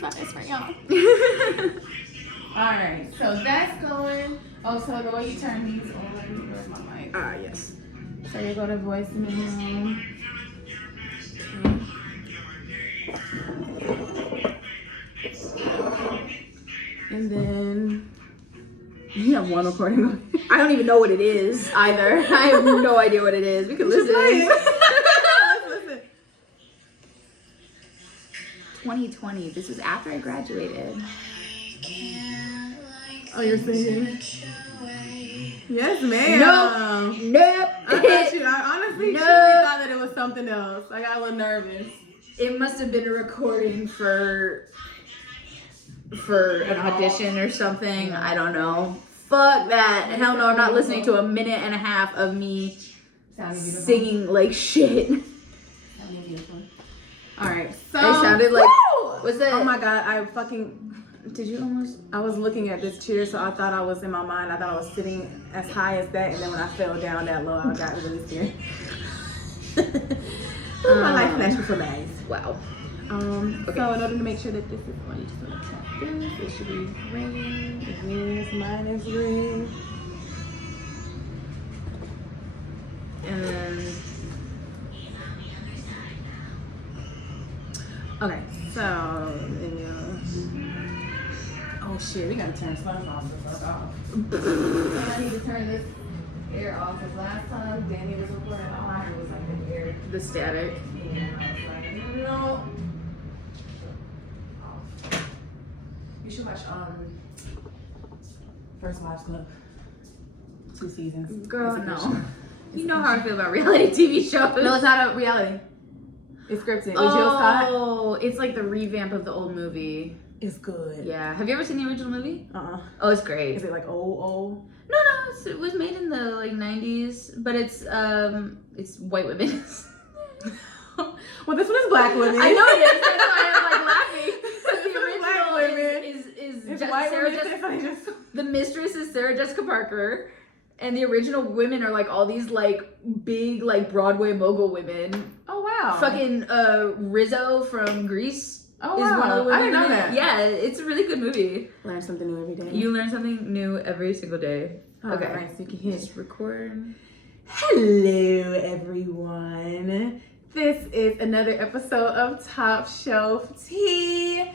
That's my best friend, y'all. Alright, so that's going. Oh, so the way you turn these on, where's my mic? Yes. So you go to voicemail. And then you have one recording going. I don't even know what it is either. I have no idea what it is. We can listen. Let's listen. 2020. This was after I graduated. Oh, you're singing? Yes, ma'am. Nope. I honestly truly thought that it was something else. I got a little nervous. It must have been a recording for an audition or something. I don't know. Fuck that. Hell no, I'm not listening to a minute and a half of me singing like shit. Alright, so. It sounded like. What's that? Oh my god, Did you almost? I was looking at this chair, so I thought I was in my mind. I thought I was sitting as high as that, and then when I fell down that low, I got really scared. My life flashed before my eyes. Wow. Okay. So in order to make sure that this is on, you just want to tap this. It should be green. Yes, mine is green. And then. Okay, so oh shit, we gotta turn Slurp off the fuck off. And I need to turn this air off because last time Danny was recording, all I heard was like the air. The static. Yeah, I was like, no. You should watch First Wives Club. 2 seasons. Girl, It's a good no. show. You know how I feel about reality TV shows. No, it's not a reality. It's scripted. Jill Scott. Oh, it's like the revamp of the old movie. It's good. Yeah. Have you ever seen the original movie? Uh-uh. Oh, it's great. Is it like old? No, it was made in the like 90s, but it's white women. Well, this one is black women. I know it is. That's why I'm like laughing. Because the Black original women. is It's just white Sarah women. Jessica. The mistress is Sarah Jessica Parker, and the original women are like all these like big like Broadway mogul women. Oh wow. Fucking Rizzo from Grease. Oh is wow. one of the women I didn't know in it. that. Yeah, it's a really good movie. Learn something new every day. You learn something new every single day. Okay. Alright, so you can hit Just record. Hello, everyone. This is another episode of Top Shelf Tea.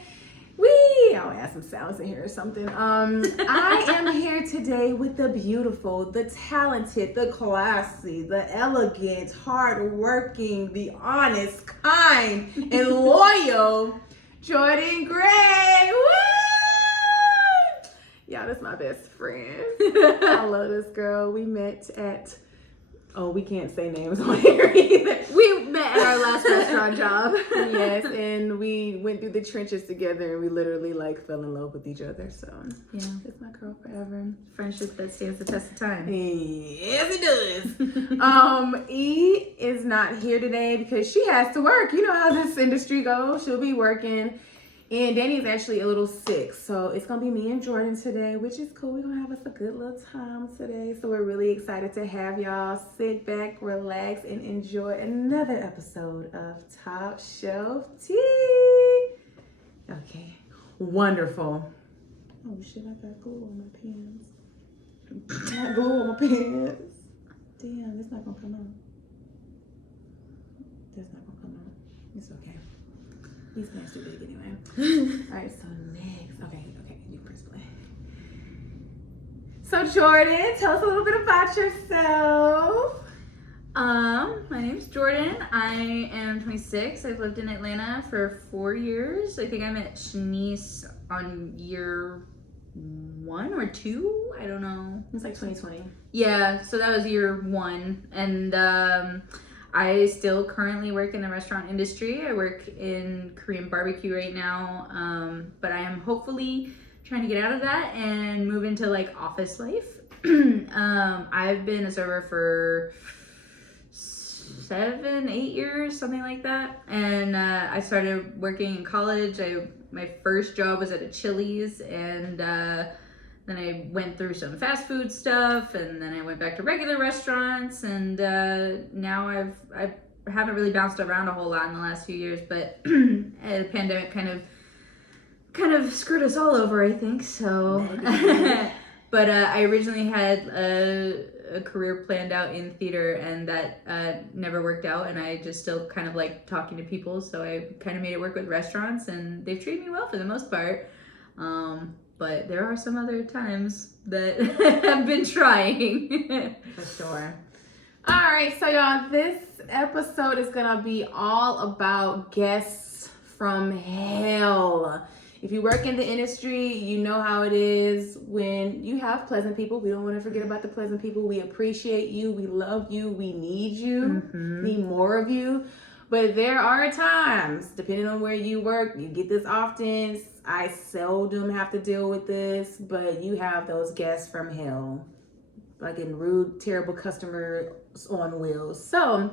I'll add some sounds in here or something. I am here today with the beautiful, the talented, the classy, the elegant, hardworking, the honest, kind, and loyal Jordan Gray. Woo! Y'all, that's my best friend. I love this girl. We met at, we can't say names on here either. We met at our last restaurant job. Yes, and we went through the trenches together and we literally like fell in love with each other. So yeah, it's my girl forever. Friendship that stands the test of time. Yes, it does. E is not here today because she has to work. You know how this industry goes. She'll be working. And Danny's actually a little sick, so it's gonna be me and Jordan today, which is cool. We're gonna have us a good little time today. So we're really excited to have y'all sit back, relax, and enjoy another episode of Top Shelf Tea. Okay, wonderful. Oh shit, I got glue on my pants. I got glue on my pants. Damn, that's not gonna come out. That's not gonna come out. It's okay. These pants too big anyway. Alright, so next. Okay, you press play. So Jordan, tell us a little bit about yourself. My name's Jordan. I am 26. I've lived in Atlanta for 4 years. I think I met Shanice on year 1 or 2. I don't know. It's like 2020. Yeah, so that was year 1. And I still currently work in the restaurant industry. I work in Korean barbecue right now, but I am hopefully trying to get out of that and move into like office life. I've been a server for 7-8 years, something like that. And I started working in college. My first job was at a Chili's, and then I went through some fast food stuff, and then I went back to regular restaurants, and now I haven't really bounced around a whole lot in the last few years, but the pandemic kind of kind of screwed us all over, I think. So, but I originally had a career planned out in theater, and that never worked out. And I just still kind of like talking to people, so I kind of made it work with restaurants, and they've treated me well for the most part. But there are some other times that I've been trying. For sure. All right, so y'all, this episode is gonna be all about guests from hell. If you work in the industry, you know how it is when you have pleasant people. We don't want to forget about the pleasant people. We appreciate you. We love you. We need you. Need more of you. But there are times, depending on where you work, you get this often. I seldom have to deal with this, but you have those guests from hell. Like in rude, terrible customers on wheels. So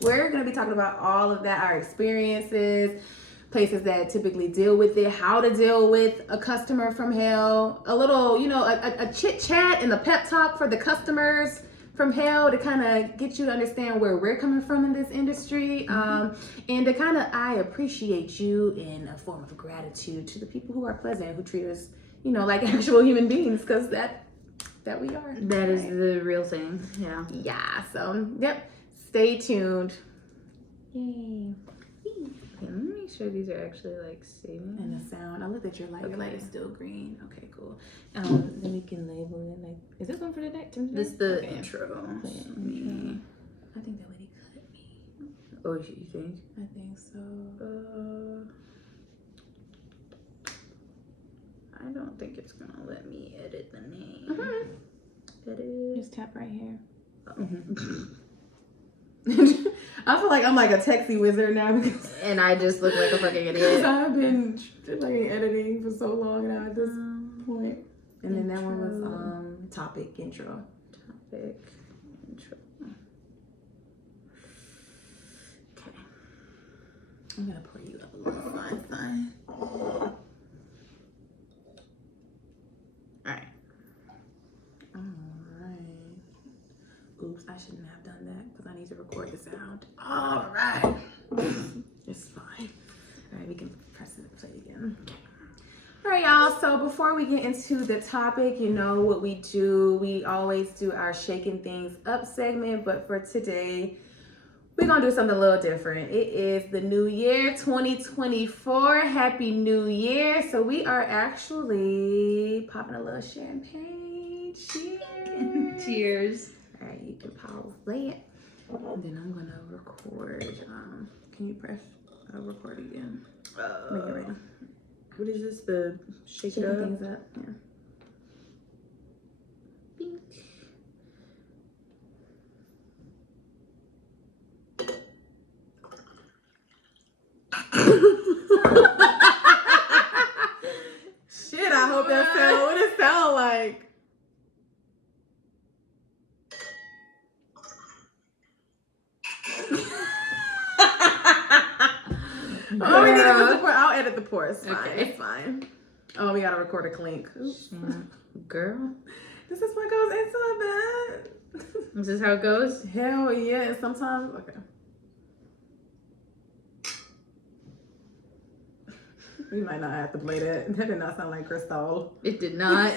we're going to be talking about all of that, our experiences, places that typically deal with it, how to deal with a customer from hell, a little, a chit chat and a pep talk for the customers from hell to kind of get you to understand where we're coming from in this industry, and to kind of, I appreciate you in a form of gratitude to the people who are pleasant, who treat us, like actual human beings, because that we are. That is the real thing. Yeah. Yeah. So, yep. Stay tuned. Yay. Okay, let me make sure these are actually like saving. And the sound. I looked at your light. Okay. Your light is still green. Okay, cool. Then we can label it like. Is this one for the next? This is the intro. I think that lady cut me. Oh, you think? I think so. I don't think it's gonna let me edit the name. Edit. Just tap right here. Oh. I feel like I'm like a texty wizard now because and I just look like a fucking idiot. I've been like editing for so long now at this point. And then that one was topic intro. Topic intro. Okay. I'm gonna pour you up a little. Fine. Oops, I shouldn't have done that because I need to record the sound. All right. It's fine. All right, we can press it, play it again. Okay. All right, y'all. So before we get into the topic, you know what we do. We always do our shaking things up segment, but for today, we're going to do something a little different. It is the new year, 2024. Happy New Year. So we are actually popping a little champagne. Cheers. Cheers. All right, you can pause that. And then I'm going to record. Can you press record again? When you're ready. What is this? The shaking things up? Yeah. Bink. Shit, I hope that sound. What it sound like? Oh, we need to support. I'll edit the pour. It's fine. Okay. It's fine. Oh, we gotta record a clink. Oops. Girl. This is what goes into a bed. Is this how it goes? Hell yeah. Sometimes, okay. We might not have to play that. That did not sound like Crystal. It did not.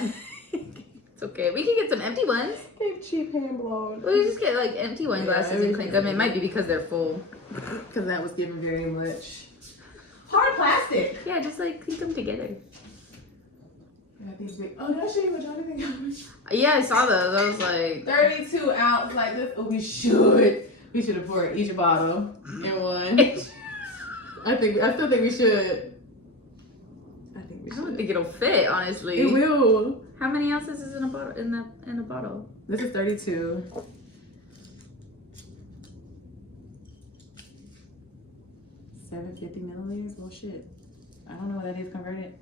It's okay. We can get some empty ones. Gave cheap hand blown. We just get like empty wine glasses and clink them. It might be because they're full. Because that was given very much. Hard plastic. Yeah, just like clink them together. These big. Oh, did I show you what Johnny think? Yeah, I saw those. I was like 32 ounce like this. Oh, we should have poured each bottle in one. I still think we should. I don't think it'll fit, honestly. It will. How many ounces is in a bottle? In a bottle? This is 32. $750 milliliters. Well, shit. I don't know what that is converted.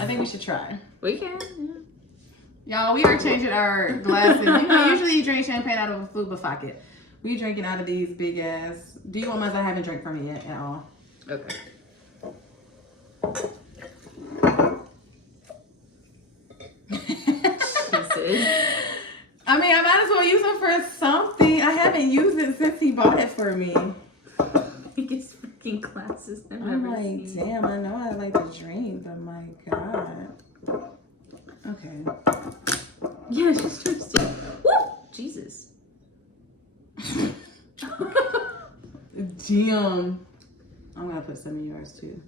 I think we should try. We can. Yeah. Y'all, we are changing our glasses. Usually you drink champagne out of a flute, but fuck it. We drinking out of these big ass. Do you want mine? I haven't drank from it yet at all. Okay. I mean, I might as well use them for something. I haven't used it since he bought it for me. drinking classes I've I'm never like, seen. damn, I know I like to drink, but my God. Okay. Yeah, just twisted. Woo! Jesus. Damn. I'm gonna put some in yours too.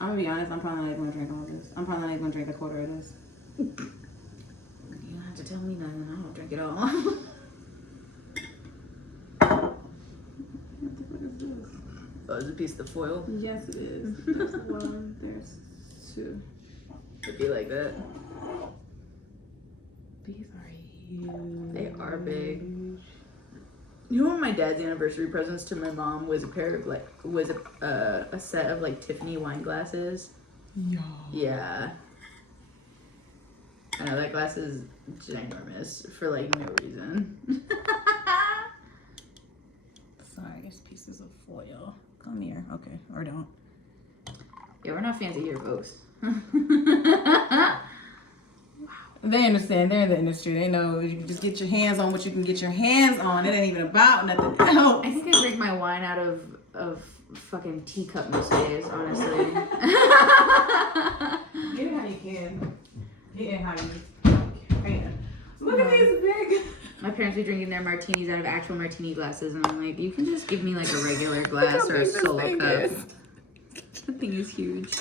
I'm gonna be honest, I'm probably not even gonna drink all this. I'm probably not even gonna drink a quarter of this. You don't have to tell me nothing. I don't drink it all. What the fuck is this? Oh, it's a piece of foil. Yes, it is. There's one. There's two. It'd be like that. These are huge. They are big. You know, one of my dad's anniversary presents to my mom was a set of like Tiffany wine glasses. Yo. Yeah. I know that glass is ginormous for like no reason. Sorry, it's pieces of foil. Come here. Okay, or don't. Yeah, we're not fans of your folks. They understand. They're in the industry. They know you can just get your hands on what you can get your hands on. It ain't even about nothing else. I think I drink my wine out of fucking teacup most days, honestly. Get it how you can. Get it how you can. Look at these big. My parents be drinking their martinis out of actual martini glasses, and I'm like, you can just give me like a regular glass or a solo cup. That thing is huge.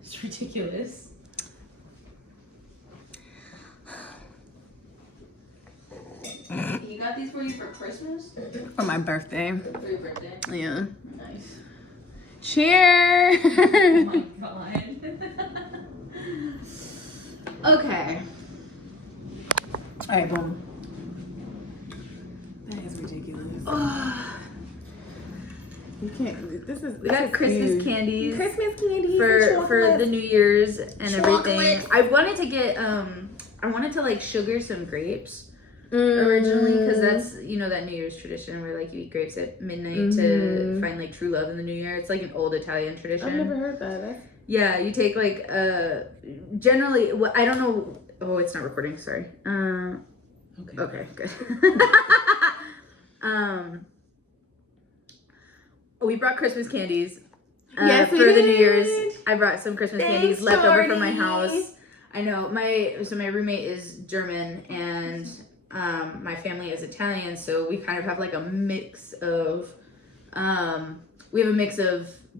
It's ridiculous. You got these for you for Christmas? For my birthday. For your birthday? Yeah. Nice. Cheers. Oh my god. Okay. All right, boom. That is ridiculous. You can't. This is. We got Christmas huge. candies. Christmas candies For the New Year's and everything. Chocolate. I wanted to get I wanted to like sugar some grapes originally, because that's, you know, that New Year's tradition where like you eat grapes at midnight to find like true love in the new year. It's like an old Italian tradition. I've never heard that. Yeah, you take like generally, well, I don't know. Oh, it's not recording. Sorry. Okay, good. We brought Christmas candies. Yes, for we the New Year's. did. I brought some Christmas Thanks, candies left over from my Jordy. house. I know my roommate is German and my family is Italian, so we kind of have like a mix of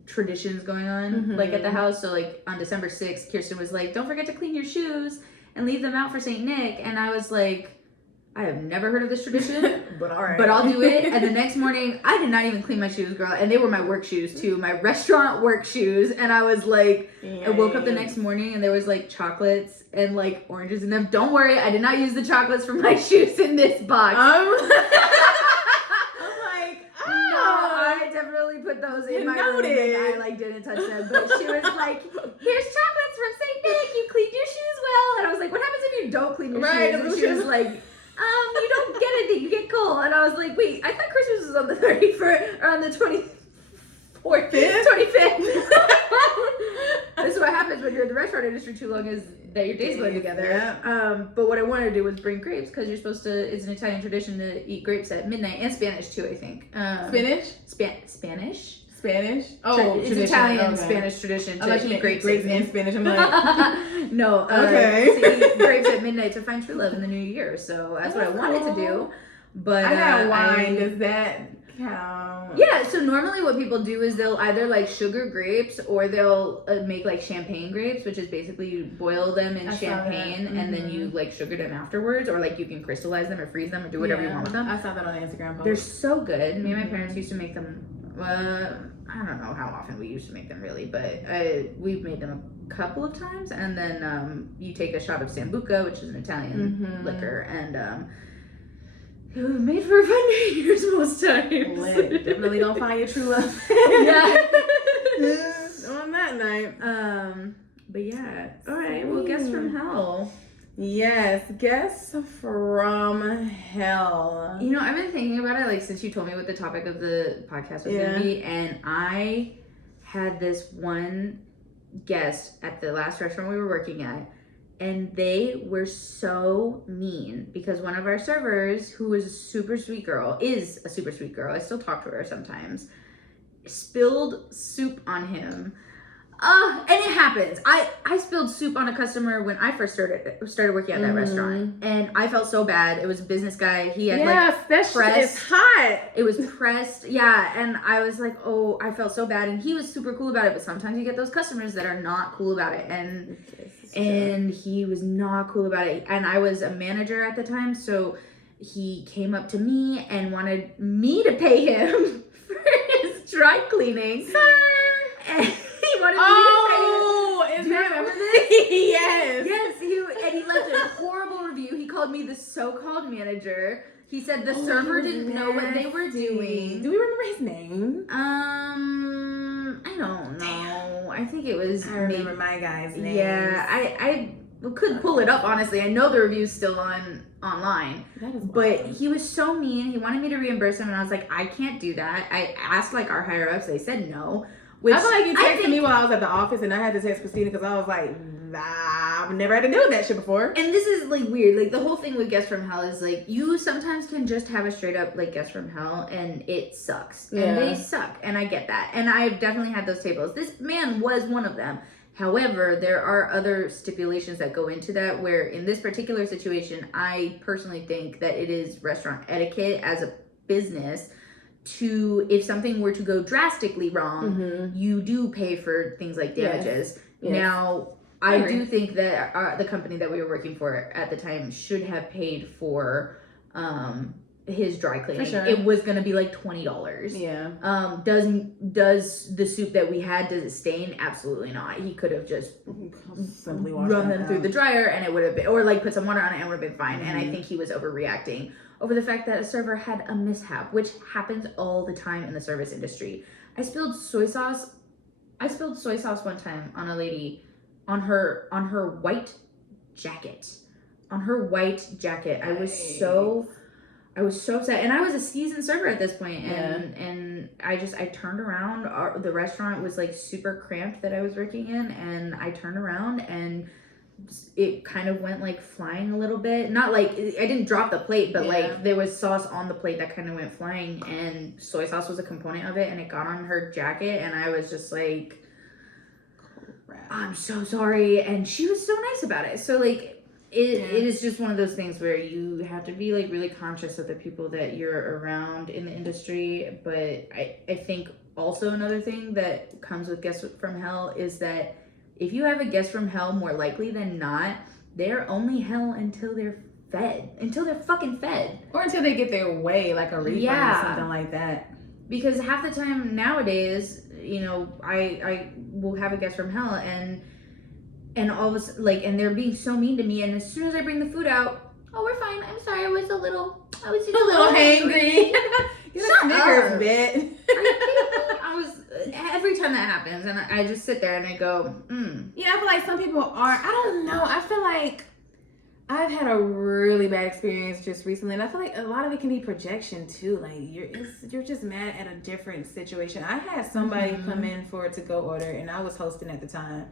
traditions going on like at the house. So like on December 6th, Kirsten was like, don't forget to clean your shoes and leave them out for St. Nick. And I was like, I have never heard of this tradition, But all right. but I'll do it. And the next morning, I did not even clean my shoes, girl. And they were my work shoes too, my restaurant work shoes. And I was like, I woke up the next morning and there was like chocolates and like oranges in them. Don't worry, I did not use the chocolates from my shoes in this box. I'm like, No, I definitely put those in my room and I like didn't touch them. But she was like, here's chocolates from St. Nick. You cleaned your shoes well. And I was like, what happens if you don't clean your shoes? And she was like, you don't get anything. You get coal. And I was like, wait, I thought Christmas was on the 31st or on the 24th, 25th. This is what happens when you're in the restaurant industry too long, is that your days blend together. Yeah. But what I wanted to do was bring grapes, because you're supposed to, it's an Italian tradition to eat grapes at midnight, and Spanish too, I think. Spanish? Spanish? It's tradition. Italian, Okay. Spanish tradition I thought to you eat meant grapes and Spanish. I'm like, no, Okay. to eat grapes at midnight to find true love in the new year. So that's what I wanted to do. But I got wine. Does that count? Yeah, so normally what people do is they'll either like sugar grapes, or they'll make like champagne grapes, which is basically you boil them in champagne and then you like sugar them afterwards, or like you can crystallize them or freeze them or do whatever you want with them. I saw that on Instagram post. They're so good. Me and my parents used to make them. I don't know how often we used to make them really, but we've made them a couple of times. And then you take a shot of Sambuca, which is an Italian liquor, and made for a fun New Year's most times. Lit. Definitely don't find your true love. Yeah. On that night. But yeah. All right. Well, guess from hell. Yes, guess from hell. You know, I've been thinking about it like since you told me what the topic of the podcast was gonna be, and I had this one guest at the last restaurant we were working at, and they were so mean because one of our servers, who was a super sweet girl, is a super sweet girl. I still talk to her sometimes. spilled soup on him. And it happens. I spilled soup on a customer when I first started working at that restaurant, and I felt so bad. It was a business guy. He had pressed. It's hot. It was pressed, yeah. And I was like, oh, I felt so bad. And he was super cool about it. But sometimes you get those customers that are not cool about it, and he was not cool about it. And I was a manager at the time, so he came up to me and wanted me to pay him for his dry cleaning. And he wanted me to pay him. Do you remember this? Yes. Yes, and he left a horrible review. He called me the so-called manager. He said the server didn't know what they were doing. Do we remember his name? I don't know. I think it was. I remember my guy's name. Yeah, I could pull it up, honestly. I know the review's still online. That is wild. But he was so mean. He wanted me to reimburse him, and I was like, I can't do that. I asked like our higher ups. They said no. Which I feel like you texted me while I was at the office, and I had to text Christina because I was like, I've never had to do that shit before. And this is like weird. Like the whole thing with Guest from Hell is like you sometimes can just have a straight up like Guest from Hell, and it sucks. Yeah. And they suck, and I get that. And I've definitely had those tables. This man was one of them. However, there are other stipulations that go into that where in this particular situation, I personally think that it is restaurant etiquette as a business to, if something were to go drastically wrong, you do pay for things like damages. Yes. Now, I do think that the company that we were working for at the time should have paid for his dry cleaning. For sure. It was gonna be like $20. Yeah. Does the soup that we had, does it stain? Absolutely not. He could have just simply run them through the dryer and it would have been, or like put some water on it and it would have been fine. And I think he was overreacting over the fact that a server had a mishap, which happens all the time in the service industry. I spilled soy sauce one time on a lady on her white jacket. On her white jacket. I was so upset, and I was a seasoned server at this point, and I turned around. The restaurant was like super cramped that I was working in, and I turned around and it kind of went like flying a little bit. Not like I didn't drop the plate, but like there was sauce on the plate that kind of went flying, and soy sauce was a component of it, and it got on her jacket, and I was just like, I'm so sorry. And she was so nice about it. So like it is just one of those things where you have to be like really conscious of the people that you're around in the industry. But I think also another thing that comes with Guests from Hell is that if you have a guest from hell, more likely than not, they're only hell until they're fed. Until they're fucking fed. Or until they get their way, like a refund or something like that. Because half the time nowadays, you know, I will have a guest from hell and all of a sudden, like, and they're being so mean to me, and as soon as I bring the food out, oh, we're fine. I'm sorry, I was a little hangry. Snickers bit. Are you kidding me? Every time that happens, and I just sit there and I go, Yeah, I feel like some people are, I don't know, I feel like I've had a really bad experience just recently, and I feel like a lot of it can be projection too. Like you're just mad at a different situation. I had somebody come in for a to-go order, and I was hosting at the time,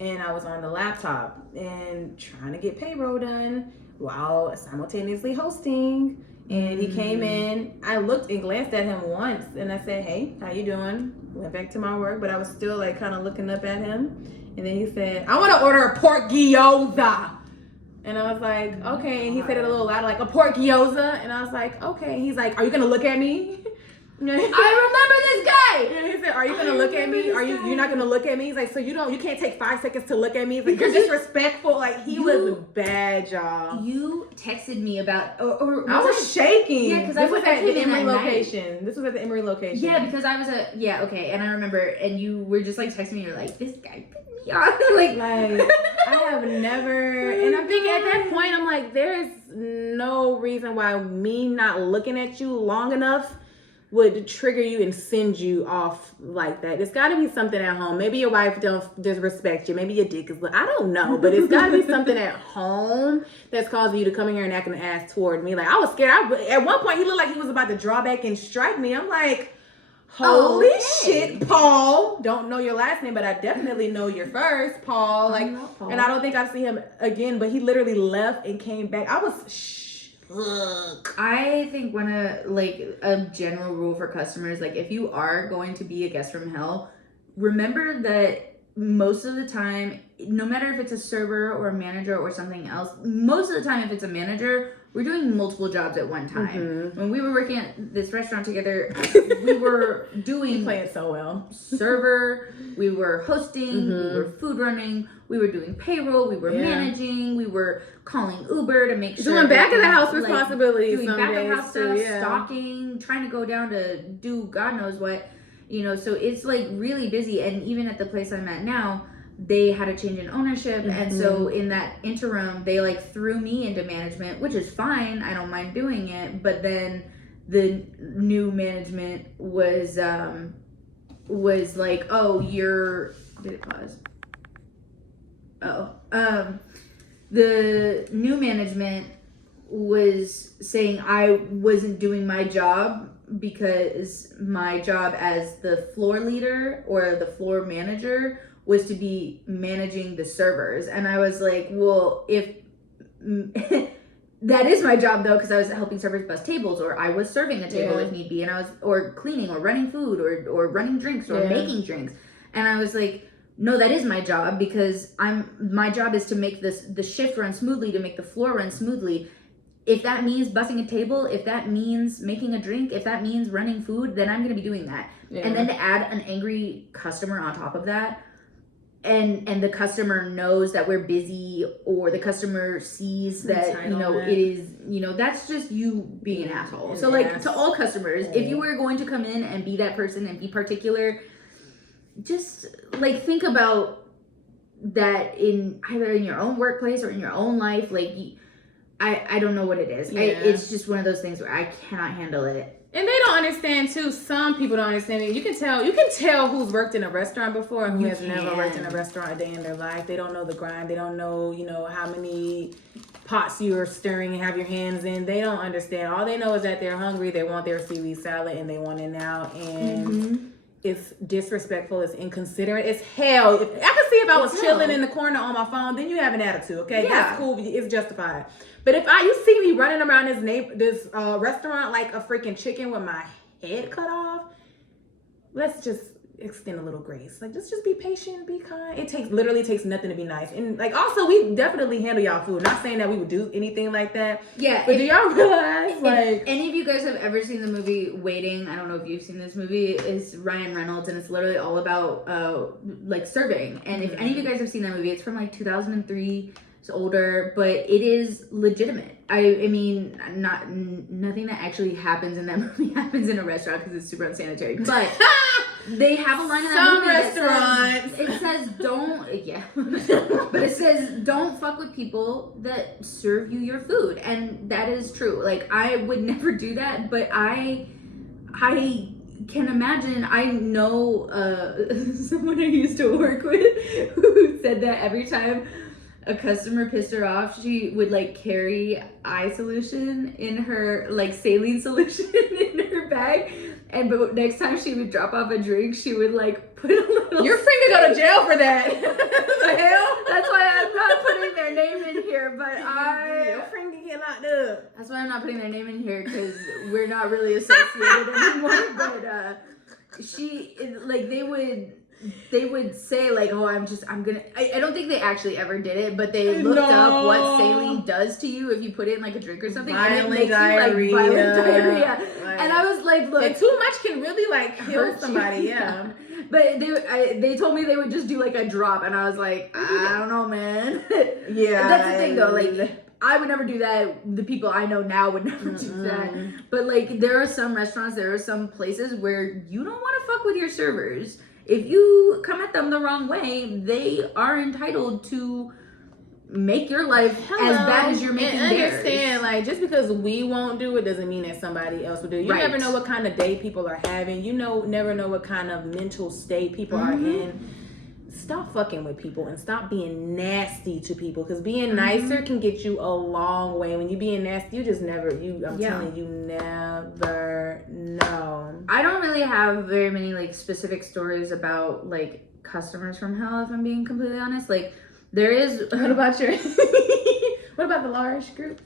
and I was on the laptop and trying to get payroll done while simultaneously hosting. And he came in. I looked and glanced at him once, and I said, "Hey, how you doing?" Went back to my work, but I was still like kind of looking up at him. And then he said, "I want to order a pork gyoza." And I was like, "Okay." And he said it a little louder, like, "A pork gyoza." And I was like, "Okay." He's like, "Are you gonna look at me?" I remember this guy. And he said, "Are you gonna look at me? You're not gonna look at me?" He's like, "So you can't take 5 seconds to look at me?" He's like, "You're disrespectful." Like he was bad, y'all. You texted me about, or I was shaking. Yeah, because this was at the Emory location. This was at the Emory location. Yeah, because I was okay, and I remember, and you were just like texting me. You're like, "This guy pissed me off." like I have never, and I think at that point I'm like, there's no reason why me not looking at you long enough would trigger you and send you off like that. It's got to be something at home. Maybe your wife don't disrespect you. Maybe your dick is, I don't know, but it's got to be something at home that's causing you to come in here and act an ass toward me. Like I was scared. At one point he looked like he was about to draw back and strike me. I'm like, holy shit, Paul. Don't know your last name, but I definitely know your first, Paul. Like, Paul. And I don't think I've seen him again, but he literally left and came back. I was I think a general rule for customers, like if you are going to be a guest from hell, remember that most of the time, no matter if it's a server or a manager or something else, most of the time if it's a manager, we're doing multiple jobs at one time. Mm-hmm. When we were working at this restaurant together, we were doing... You play it so well. Server, we were hosting, we were food running, we were doing payroll, we were managing, we were calling Uber to make sure... Doing back of the house responsibilities. Doing back of the house stuff, stocking, trying to go down to do God knows what. You know, so it's like really busy. And even at the place I'm at now, they had a change in ownership, and so in that interim they like threw me into management, which is fine, I don't mind doing it, but then the new management was like, oh, did it pause? The new management was saying I wasn't doing my job because my job as the floor leader or the floor manager was to be managing the servers. And I was like, well, if that is my job though, because I was helping servers bus tables, or I was serving a table if need be, and I was, or cleaning or running food or running drinks or making drinks. And I was like, no, that is my job, because my job is to make the shift run smoothly, to make the floor run smoothly. If that means bussing a table, if that means making a drink, if that means running food, then I'm going to be doing that. And then to add an angry customer on top of that, and the customer knows that we're busy, or the customer sees that, you know, it is, you know, that's just you being an asshole. So like, to all customers, if you were going to come in and be that person and be particular, just like think about that in either in your own workplace or in your own life. Like, I don't know what it is. It's just one of those things where I cannot handle it. And they don't understand too. Some people don't understand it. You can tell who's worked in a restaurant before and who has never worked in a restaurant a day in their life. They don't know the grind. They don't know, you know, how many pots you're stirring and have your hands in. They don't understand. All they know is that they're hungry. They want their seaweed salad and they want it now. And it's disrespectful. It's inconsiderate. It's hell. I could see if I was chilling in the corner on my phone, then you have an attitude. Okay, that's cool. It's justified. But if you see me running around this restaurant like a freaking chicken with my head cut off, let's just extend a little grace. Like, just be patient, be kind. It literally takes nothing to be nice. And like, also, we definitely handle y'all food. Not saying that we would do anything like that. Yeah. But do y'all realize, like, if any of you guys have ever seen the movie Waiting? I don't know if you've seen this movie. It's Ryan Reynolds, and it's literally all about like serving. And if any of you guys have seen that movie, it's from like 2003. It's older, but it is legitimate. I mean, nothing that actually happens in that movie happens in a restaurant because it's super unsanitary. But they have a line in that movie that says don't, but it says don't fuck with people that serve you your food, and that is true. Like, I would never do that, but I can imagine. I know someone I used to work with who said that every time a customer pissed her off, she would like carry eye solution in her, like saline solution in her bag, but next time she would drop off a drink, she would like put a little... Your friend could go to jail for that. The hell? That's why I'm not putting their name in here, but your friend can get locked up. That's why I'm not putting their name in here, because we're not really associated anymore. But they would say like, oh, I don't think they actually ever did it, but they looked up what saline does to you if you put it in like a drink or something, and it makes diarrhea. You like violent diarrhea. And I was like, look, and too much can really like kill somebody. Yeah. But they told me they would just do like a drop, and I was like, I don't know, man. Yeah. That's the thing though, like, I would never do that. The people I know now would never do that. But like, there are some restaurants, there are some places where you don't want to fuck with your servers. If you come at them the wrong way, they are entitled to make your life as bad as you're making theirs. Understand, like, just because we won't do it doesn't mean that somebody else will do it. You never know what kind of day people are having. You never know what kind of mental state people are in. Stop fucking with people and stop being nasty to people, because being nicer can get you a long way. When you being nasty, you just never, I'm telling you, never know. I don't really have very many like specific stories about like customers from hell, if I'm being completely honest. Like, there is... What about the large group?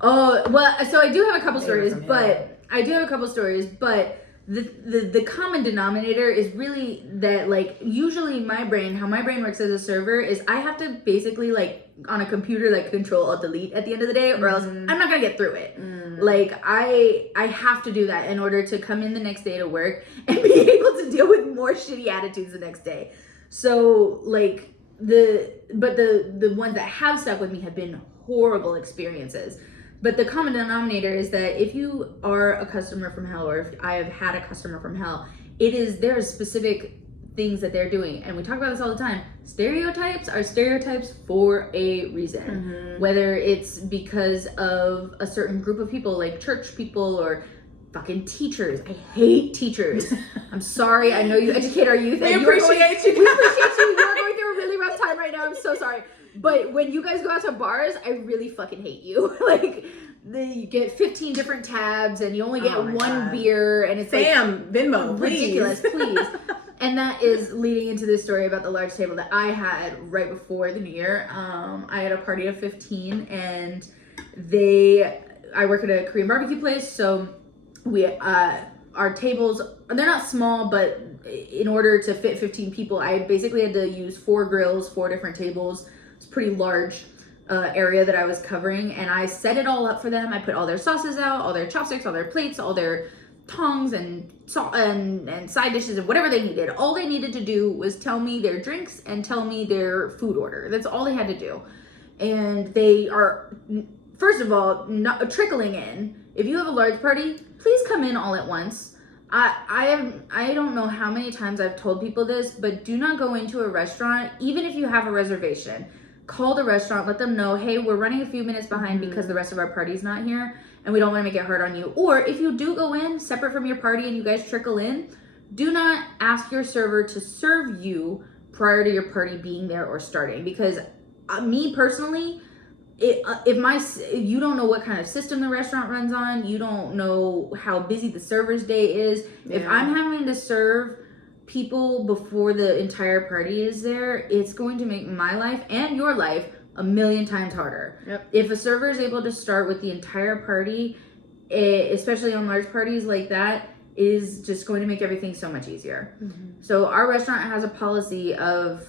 Oh, well, so I do have a couple They were stories, from but the common denominator is really that, like, usually how my brain works as a server is I have to basically, like, on a computer, like, control alt delete at the end of the day, or else I'm not gonna get through it. Like, I have to do that in order to come in the next day to work and be able to deal with more shitty attitudes the next day. So, like, the ones that have stuck with me have been horrible experiences. But the common denominator is that if you are a customer from hell, or if I have had a customer from hell, there are specific things that they're doing. And we talk about this all the time. Stereotypes are stereotypes for a reason. Whether it's because of a certain group of people, like church people or fucking teachers. I hate teachers. I'm sorry. I know you educate our youth. We appreciate you. We appreciate you. You're going through a really rough time right now. I'm so sorry. But when you guys go out to bars, I really fucking hate you. Like, you get 15 different tabs and you only get one beer, and it's Sam, Venmo, ridiculous, please. And that is leading into this story about the large table that I had right before the new year. I had a party of 15, and I work at a Korean barbecue place, so our tables, they're not small, but in order to fit 15 people, I basically had to use 4 grills, 4 different tables. It's a pretty large area that I was covering, and I set it all up for them. I put all their sauces out, all their chopsticks, all their plates, all their tongs and salt and side dishes and whatever they needed. All they needed to do was tell me their drinks and tell me their food order. That's all they had to do. And they are, first of all, not trickling in. If you have a large party, please come in all at once. I don't know how many times I've told people this, but do not go into a restaurant, even if you have a reservation. Call the restaurant, let them know, hey, we're running a few minutes behind because the rest of our party's not here, and we don't want to make it hard on you. Or if you do go in separate from your party and you guys trickle in, do not ask your server to serve you prior to your party being there or starting. Because me personally, if you don't know what kind of system the restaurant runs on, you don't know how busy the server's day is. Yeah. If I'm having to serve people before the entire party is there, it's going to make my life and your life a million times harder. Yep. If a server is able to start with the entire party, especially on large parties like that, is just going to make everything so much easier. So our restaurant has a policy of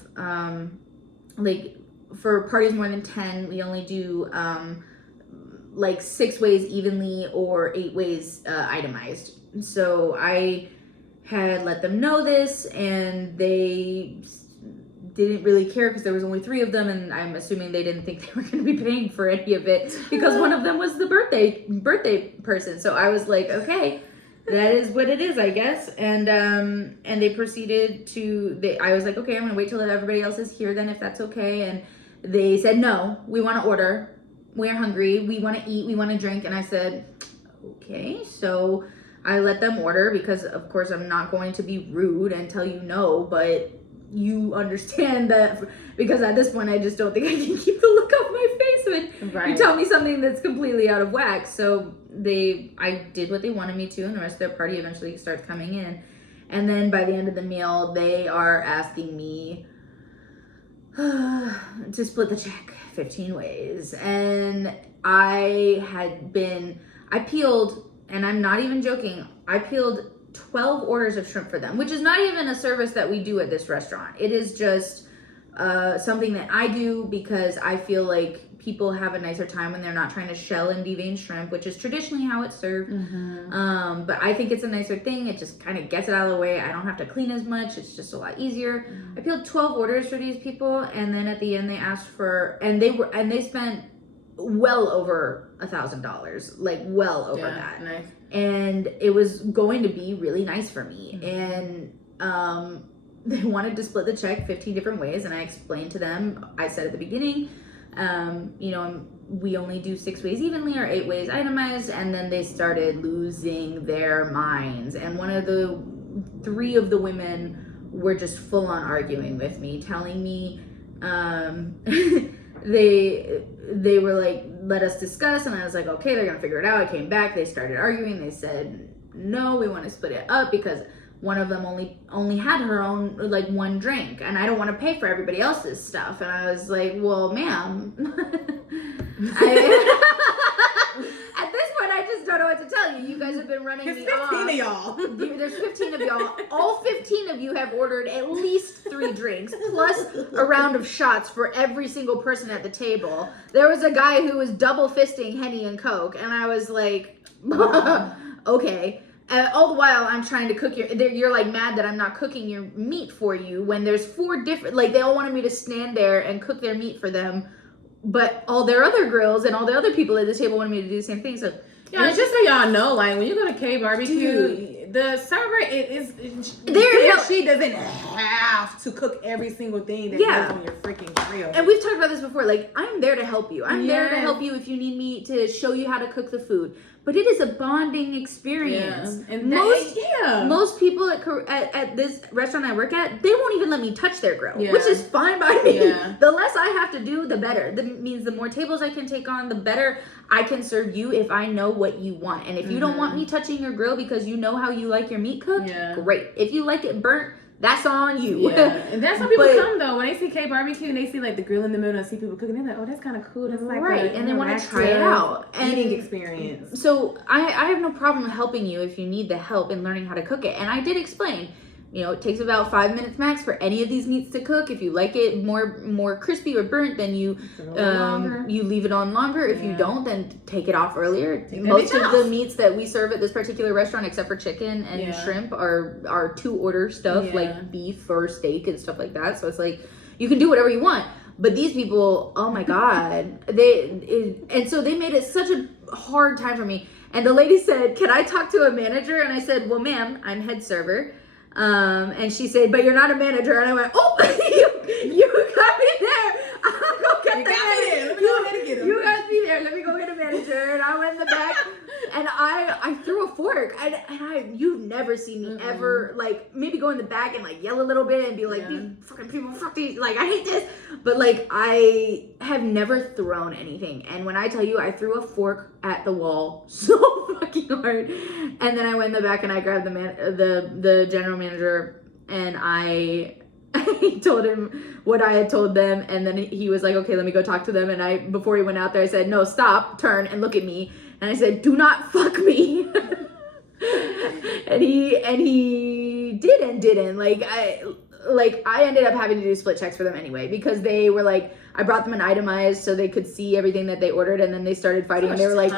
like, for parties more than 10, we only do like 6 ways evenly or 8 ways itemized. So I had let them know this, and they didn't really care because there was only 3 of them, and I'm assuming they didn't think they were going to be paying for any of it because one of them was the birthday person. So I was like, okay, that is what it is, I guess. And they proceeded to, I was like, okay, I'm going to wait till everybody else is here then, if that's okay. And they said, no, we want to order. We're hungry. We want to eat. We want to drink. And I said, okay. So I let them order because, of course, I'm not going to be rude and tell you no, but you understand that, because at this point I just don't think I can keep the look off my face when you tell me something that's completely out of whack. So I did what they wanted me to, and the rest of their party eventually starts coming in. And then by the end of the meal, they are asking me to split the check 15 ways. And I peeled, and I'm not even joking, I peeled 12 orders of shrimp for them, which is not even a service that we do at this restaurant. It is just something that I do because I feel like people have a nicer time when they're not trying to shell and devein shrimp, which is traditionally how it's served. But I think it's a nicer thing. It just kind of gets it out of the way. I don't have to clean as much. It's just a lot easier. I peeled 12 orders for these people, and then at the end they asked for, and they spent well over $1,000, like well over that. Nice. And it was going to be really nice for me. And they wanted to split the check 15 different ways, and I explained to them, I said at the beginning, we only do 6 ways evenly or 8 ways itemized. And then they started losing their minds, and 3 of the women were just full on arguing with me, telling me they were like, let us discuss. And I was like, okay, they're gonna figure it out. I came back, they started arguing. They said, no, we want to split it up because one of them only had her own, like, 1 drink, and I don't want to pay for everybody else's stuff. And I was like, well, ma'am, telling you guys have been running There's me 15 off. of y'all. There's 15 of y'all. All 15 of you have ordered at least 3 drinks, plus a round of shots for every single person at the table. There was a guy who was double fisting Henny and Coke, and I was like, okay. All the while, I'm trying to cook you're like mad that I'm not cooking your meat for you when there's 4 different, like they all wanted me to stand there and cook their meat for them, but all their other grills and all the other people at the table wanted me to do the same thing. So yeah, just so y'all know, like when you go to K Barbecue, the server she doesn't have to cook every single thing that goes on your freaking grill. And we've talked about this before. Like, I'm there to help you. I'm there to help you if you need me to show you how to cook the food. But it is a bonding experience. Yeah. And most people at this restaurant I work at, they won't even let me touch their grill, which is fine by me. Yeah. The less I have to do, the better. That means the more tables I can take on, the better I can serve you if I know what you want. And if you don't want me touching your grill because you know how you like your meat cooked, great. If you like it burnt, that's on you. Yeah. And that's when people come though. When they see K Barbecue and they see like the grill in the middle and see people cooking, they're like, oh, that's kind of cool. That's like and they want to try it out. Eating experience. So I have no problem helping you if you need the help in learning how to cook it. And I did explain, it takes about 5 minutes max for any of these meats to cook. If you like it more crispy or burnt, then you leave it on longer. If you don't, then take it off earlier. Most of the meats that we serve at this particular restaurant, except for chicken and shrimp, are to order stuff like beef or steak and stuff like that. So it's like you can do whatever you want. But these people, oh my God, and so they made it such a hard time for me. And the lady said, "Can I talk to a manager?" And I said, "Well, ma'am, I'm head server." And she said, "But you're not a manager." And I went, "Oh, you got me there. I'll go get the manager. Let me go ahead and get him. You got me there. Let me go get a manager." And I went in the back and I threw a fork. And you've never seen me ever, like, maybe go in the back and, like, yell a little bit and be like, "These fucking people, fuck these, like, I hate this." But, like, I have never thrown anything. And when I tell you I threw a fork at the wall so fucking hard. And then I went in the back and I grabbed the general manager and I told him what I had told them, and then he was like, "Okay, let me go talk to them." And before he went out there, I said, "No, stop, turn and look at me." And I said, "Do not fuck me." and he did and didn't. Like I ended up having to do split checks for them anyway, because they were like, I brought them an itemized so they could see everything that they ordered, and then they started fighting. And they were like,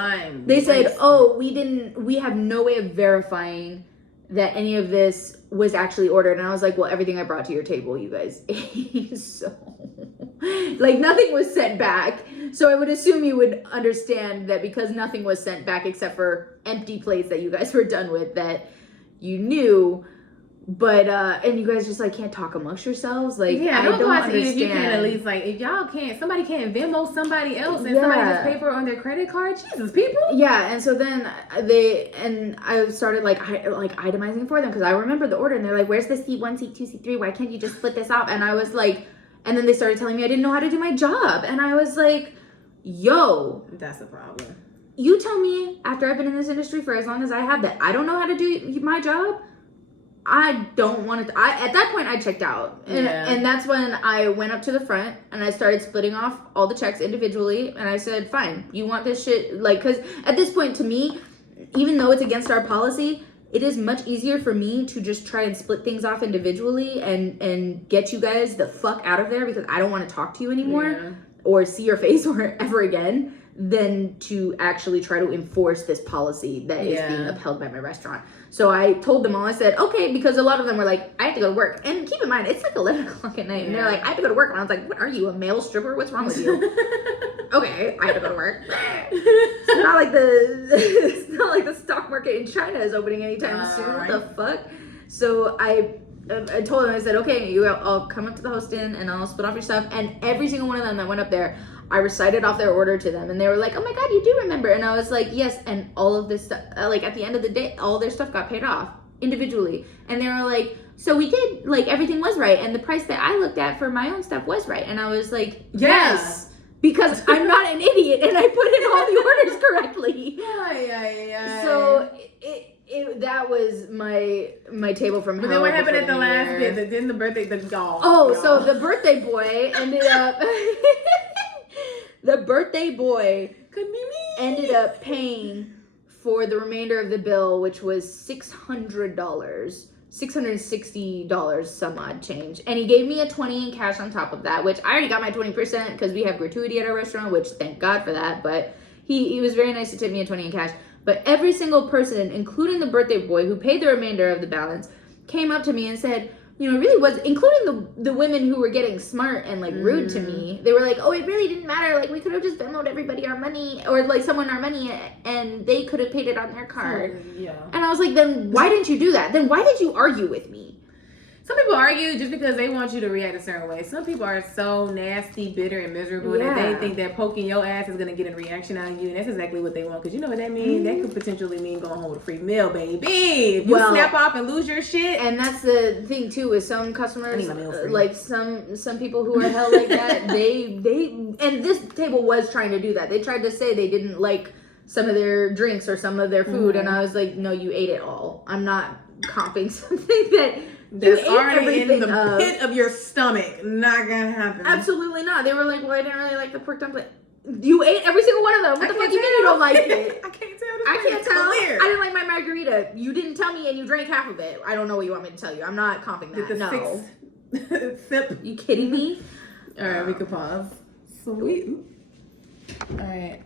they said, "Oh, we have no way of verifying that any of this was actually ordered." And I was like, "Well, everything I brought to your table, you guys ate." So, like, nothing was sent back. So I would assume you would understand that because nothing was sent back except for empty plates that you guys were done with, that you knew. But and you guys just like can't talk amongst yourselves. Like, I don't understand. If you can at least, like, if y'all can't, somebody can't Venmo somebody else and somebody just pay for it on their credit card. Jesus, people. Yeah, and so then I started like itemizing for them because I remember the order, and they're like, "Where's the seat 1, seat 2, seat 3? Why can't you just split this off?" And I was like, and then they started telling me I didn't know how to do my job, and I was like, "Yo, that's a problem. You tell me after I've been in this industry for as long as I have that I don't know how to do my job." I don't want to. At that point, I checked out, and that's when I went up to the front and I started splitting off all the checks individually. And I said, "Fine, you want this shit?" Like, because at this point, to me, even though it's against our policy, it is much easier for me to just try and split things off individually and get you guys the fuck out of there, because I don't want to talk to you anymore or see your face or ever again, than to actually try to enforce this policy that is being upheld by my restaurant. So I told them all, I said, "Okay," because a lot of them were like, "I have to go to work." And keep in mind, it's like 11 o'clock at night. And they're like, "I have to go to work." And I was like, "What are you, a male stripper? What's wrong with you?" "Okay, I have to go to work." It's not like the stock market in China is opening anytime soon. What the fuck? So I told them, I said, "Okay, I'll come up to the host inn and I'll split off your stuff." And every single one of them that went up there, I recited off their order to them, and they were like, "Oh my God, you do remember." And I was like, "Yes." And all of this stuff, like at the end of the day, all their stuff got paid off individually. And they were like, "So we did, like, everything was right. And the price that I looked at for my own stuff was right." And I was like, "Yes, because I'm not an idiot and I put in all the orders correctly." So that was my table from hell. But then what happened at the last bit? Then the birthday, so the birthday boy ended up... The birthday boy ended up paying for the remainder of the bill, which was $660 some odd change. And he gave me a 20 in cash on top of that, which I already got my 20% because we have gratuity at our restaurant, which thank God for that. But he was very nice to tip me a 20 in cash. But every single person, including the birthday boy who paid the remainder of the balance, came up to me and said, you know, it really was, including the women who were getting smart and like rude to me. They were like, oh, it really didn't matter. Like, we could have just Venmoed everybody our money, or like someone our money, and they could have paid it on their card. Yeah. And I was like, then why didn't you do that? Then why did you argue with me? Some people argue just because they want you to react a certain way. Some people are so nasty, bitter, and miserable that they think that poking your ass is going to get a reaction out of you. And that's exactly what they want. Because you know what that means? That could potentially mean going home with a free meal, baby. If you snap off and lose your shit. And that's the thing, too, with some customers. Like, some people who are held like that, they and this table was trying to do that. They tried to say they didn't like some of their drinks or some of their food. And I was like, no, you ate it all. I'm not comping something that's already in the pit of your stomach. Not gonna happen. Absolutely not. They were like, well, I didn't really like the pork dumpling. You ate every single one of them. What the fuck you mean you don't like it? I can't tell. I can't tell. I didn't like my margarita. You didn't tell me and you drank half of it. I don't know what you want me to tell you. I'm not comping that. No. Sip. You kidding me? All right, we can pause. Sweet. All right.